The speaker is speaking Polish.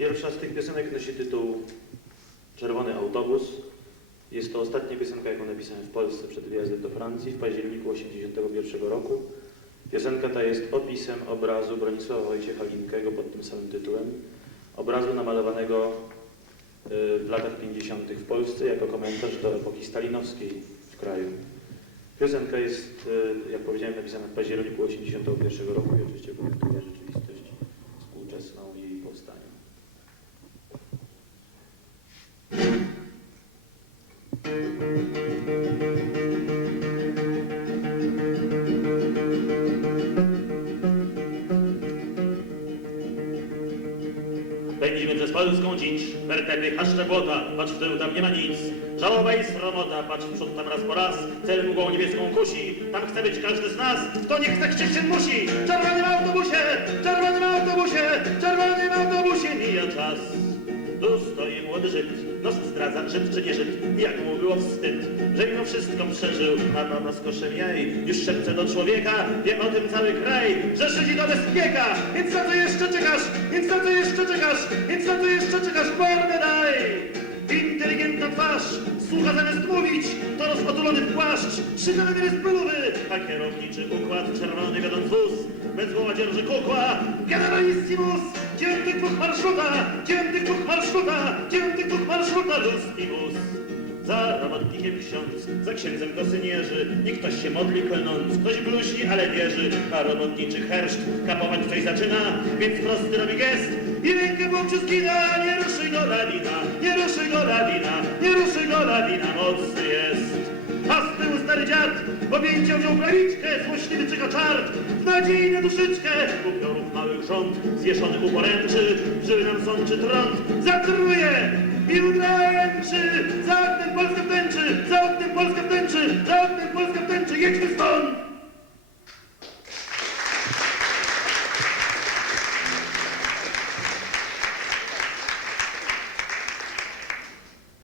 Pierwsza z tych piosenek nosi tytuł Czerwony autobus. Jest to ostatnia piosenka, jaką napisałem w Polsce przed wyjazdem do Francji w październiku 1981 roku. Piosenka ta jest opisem obrazu Bronisława Wojciecha Linkego pod tym samym tytułem. Obrazu namalowanego y, w latach 50. w Polsce jako komentarz do epoki stalinowskiej w kraju. Piosenka jest, y, jak powiedziałem, napisana w październiku 1981 roku i oczywiście rzeczywistość współczesną Pędzimy przez polską dzicz, wertepy, chaszcze błota, patrz w tył, tam nie ma nic. Żałoba i sromota, patrz w przód, tam raz po raz, cel mgłą niebieską kusi, tam chce być każdy z nas, kto nie chce się musi. Czerwonym autobusie, czerwonym autobusie, czerwonym autobusie mija czas. Młody Żyd, nos zdradza, Żyd czy nie Żyd, jak mu było wstyd, że mimo wszystko przeżył, a nas koszem jaj, już szepce do człowieka, wie o tym cały kraj, że Żydzi to bezpieka, więc na co jeszcze czekasz, więc na co jeszcze czekasz, więc na co jeszcze czekasz, mordę daj! Inteligentna twarz, słucha zamiast mówić, to rozotulony w płaszcz, szydzony jest poluwy, a kierowniczy układ czerwony wiodąc wóz, bez głowa dzierży kukła, generalissimus, dzięty dwóch marszuta, dzięty dwóch marszuta, dzięty dwóch marszuta, luz i wóz. Za robotnikiem ksiądz, za księdzem kosynierzy, niech ktoś się modli klnąc, ktoś bluźni, ale wierzy, a robotniczy herszt kapować coś zaczyna, więc prosty robi gest i rękę w łokciu skina, nie ruszy go lawina, nie ruszy go lawina, nie ruszy go lawina, mocny jest. A z tyłu stary dziad objęcie wziął prawiczkę, złośliwy czyha czart, w nadziei na duszyczkę, upiorów mały rząd, zwieszony u poręczy, żyły nam sączy trąd, zatruje i udręczy, za oknem Polskę Polskę